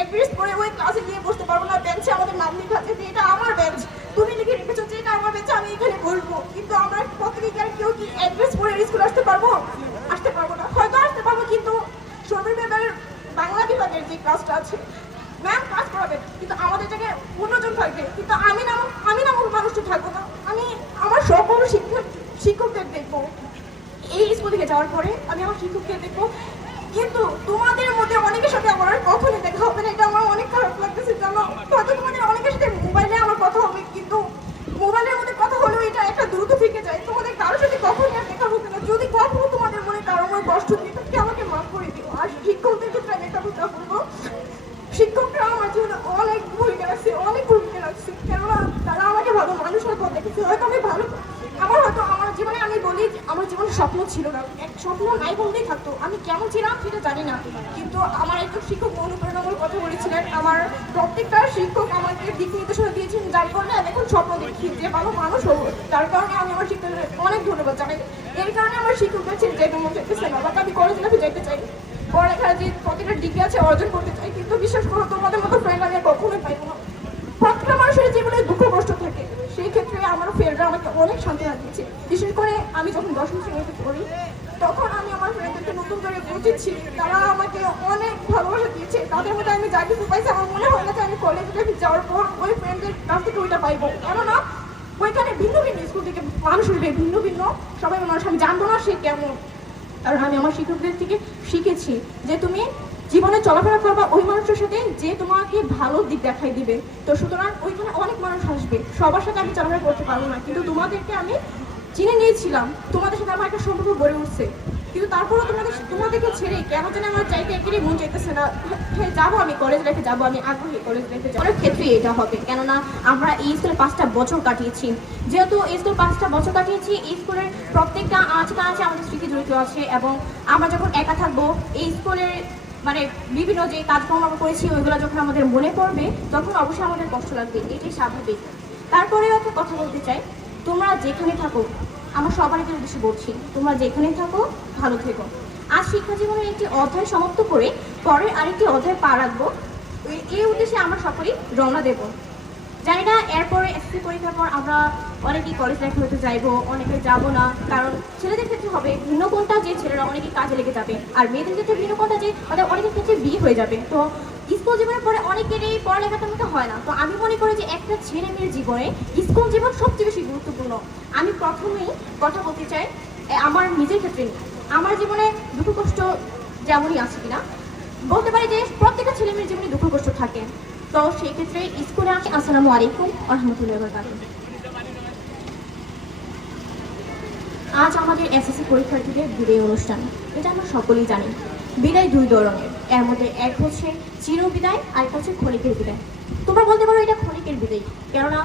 Agrees করে ওই ক্লাসে গিয়ে বসতে পারবো না, বেঞ্চে আমাদের নাম লেখা আছে যে এটা আমার বেঞ্চ, তুমি লিখে রেখেছো যে এটা আমার বেঞ্চ, আমি এখানে বসবো। কিন্তু আমরা প্রত্যেকে কেউ কি এগ্রিস করে স্কুলে আসতে পারবো? আসতে পারবো না, হয়তো আসতে পারবো, কিন্তু শর্মির ম্যামের বাংলা বিভাগের যে ক্লাসটা আছে ম্যাম ক্লাস করাবেন, কিন্তু আমাদের জায়গায় অন্যজন থাকবে, কিন্তু আমি নামক মানুষটা থাকবো না। আমি আমার সকল শিক্ষকদের দেখবো, এই স্কুল থেকে যাওয়ার পরে আমি আমার শিক্ষকদের দেখবো, কিন্তু তোমাদের মধ্যে অনেকের সাথে আমার আর কখনই দেখা হবে না। এটা আমার অনেক খারাপ লাগতেছে জানো। হয়তো তোমাদের অনেকের সাথে মোবাইলে আমার কথা হবে, কিন্তু মোবাইলের মধ্যে কথা হলেও এটা একটা দ্রুত থেকে যায়, তোমাদের কারোর সাথে কখনই আর দেখা হবে না। যদি কখনো তোমাদের মনে কারো আমার কষ্ট দিই তাহলে আমাকে মাফ করে দিও। আর শিক্ষকদের ক্ষেত্রে আমি একটা কথা বলবো, শিক্ষকরা আমার জীবনে অনেক ভূমিকা রাখছে, কেননা তারা আমাকে ভালো মানুষের পথ দেখেছে। হয়তো আমি ভালো, আমার জীবনে আমি বলি আমার জীবনে স্বপ্ন ছিল না, এক স্বপ্ন নাই বলতেই থাকতো। আমি কেমন ছিলাম সেটা জানি না, কিন্তু আমার একজন শিক্ষক অনুপ্রেরণামূলক কথা বলেছিলেন। আমার প্রত্যেকটা শিক্ষক আমাকে দিক নির্দেশনা দিয়েছেন, যার কারণে আমি এখন স্বপ্ন দেখি যে ভালো মানুষ হবো। তার কারণে আমি আমার শিক্ষকদের অনেক ধন্যবাদ জানাই। এর কারণে আমার শিক্ষকদের ছেড়ে যেতে মন চাইতেছে না, বাট আমি কলেজ লাইফে যেতে চাই, পড়ালেখার যে প্রতিটা ডিগ্রি আছে অর্জন করতে চাই। কিন্তু বিশ্বাস করো তোমাদের মতো ফ্রেন্ড আমি কখনোই পাইবো না। প্রত্যেকটা মানুষের জীবনে দুঃখ কষ্ট থাকে, সেই ক্ষেত্রে আমার ফ্রেন্ডরা আমাকে অনেক সান্ত্বনা দিয়েছে। বিশেষ করে আমি যখন 10ম শ্রেণীতে পড়ি তখন আমি আমার ফ্রেন্ডদেরকে নতুন করে বুঝেছি, তারা আমাকে অনেক ভালোবাসা দিয়েছে। তাদের মধ্যে আমি যা কিছু পাইছি আমার মনে হয় না যে আমি কলেজ লাইফে যাওয়ার পর ওই ফ্রেন্ডদের কাছ থেকে ওইটা পাইবো, কেননা ওইখানে ভিন্ন ভিন্ন স্কুল থেকে মানুষ আসবে, ভিন্ন সবাই মানুষ, আমি জানবো না সে কেমন। কারণ আমি আমার শিক্ষকদের থেকে শিখেছি যে তুমি জীবনে চলাফেরা করবা ওই মানুষের সাথে যে তোমাকে ভালো দিক দেখাই দিবে। তো সুতরাং ওইখানে অনেক মানুষ আসবে, সবার সাথে আমি চলাফেরা করতে পারবো না, কিন্তু তোমাদেরকে আমি চিনে নিয়েছিলাম, তোমাদের সাথে আমার একটা সম্পর্ক গড়ে উঠছে। কিন্তু তারপরও তোমাদেরকে ছেড়ে কেন যেন আমার চাইতে একেবারেই মন চাইতেছে না। হ্যাঁ যাবো, আমি কলেজ লাইফে যাবো, আমি আগ্রহী কলেজ লাইফে যাবো। অনেক ক্ষেত্রেই এটা হবে, কেননা আমরা এই স্কুলে 5টা বছর কাটিয়েছি। যেহেতু এই স্কুল 5টা বছর কাটিয়েছি, এই স্কুলের প্রত্যেকটা আঁচ না আছে আমাদের স্মৃতি জড়িত আছে, এবং আমরা যখন একা থাকবো এই স্কুলের মানে বিভিন্ন যে কাজকর্ম আমরা করেছি ওইগুলো যখন আমাদের মনে পড়বে তখন অবশ্যই আমাদের কষ্ট লাগবে, এটাই স্বাভাবিক। তারপরেও একটা কথা বলতে চাই, তোমরা যেখানে থাকো, আমার সবারকে উদ্দেশ্যে বলছি, তোমরা যেখানে থাকো ভালো থেকো। আজ শিক্ষা জীবনের একটি অধ্যায় সমাপ্ত করে পরের আরেকটি অধ্যায় পা রাখবো, এই উদ্দেশ্যে আমরা সকলেই রওনা দেব। জানি না এরপরে এসএসসি পরীক্ষার পর আমরা অনেকেই কলেজ লাইফে হতে যাইবো, অনেকে যাবো না। কারণ ছেলেদের ক্ষেত্রে হবে ভিন্ন কোনটা যে ছেলেরা অনেকে কাজে লেগে যাবে, আর মেয়েদের ক্ষেত্রে ভিন্ন কোনটা যে অনেকের ক্ষেত্রে বিয়ে হয়ে যাবে। তো স্কুল জীবনের পরে অনেকেরই পড়ালেখা তেমন হয় না। তো আমি মনে করি যে একটা ছেলে মেয়ের জীবনে স্কুল জীবন সবচেয়ে বেশি গুরুত্বপূর্ণ। আমি প্রথমেই কথা বলতে চাই আমার নিজের ক্ষেত্রে নিয়ে। আমার জীবনে দুঃখ কষ্ট যেমনই আছে কিনা বলতে পারি যে প্রত্যেকটা ছেলে মেয়ের জীবনে দুঃখ কষ্ট থাকে। তো সেই ক্ষেত্রে স্কুলে আসি। আসসালামু আলাইকুম ওয়া রাহমাতুল্লাহি ওয়া বারাকাতুহু। আজ আমাদের এসএসসি পরীক্ষার্থীদের বিদায় অনুষ্ঠান, এটা আমরা সকলেই জানি। বিদায় 2 ধরনের, এর মধ্যে এক হচ্ছে চির বিদায় আর একটা হচ্ছে ক্ষণিকের বিদায়। তোমরা বলতে পারো এটা ক্ষণিকের বিদায়, কেননা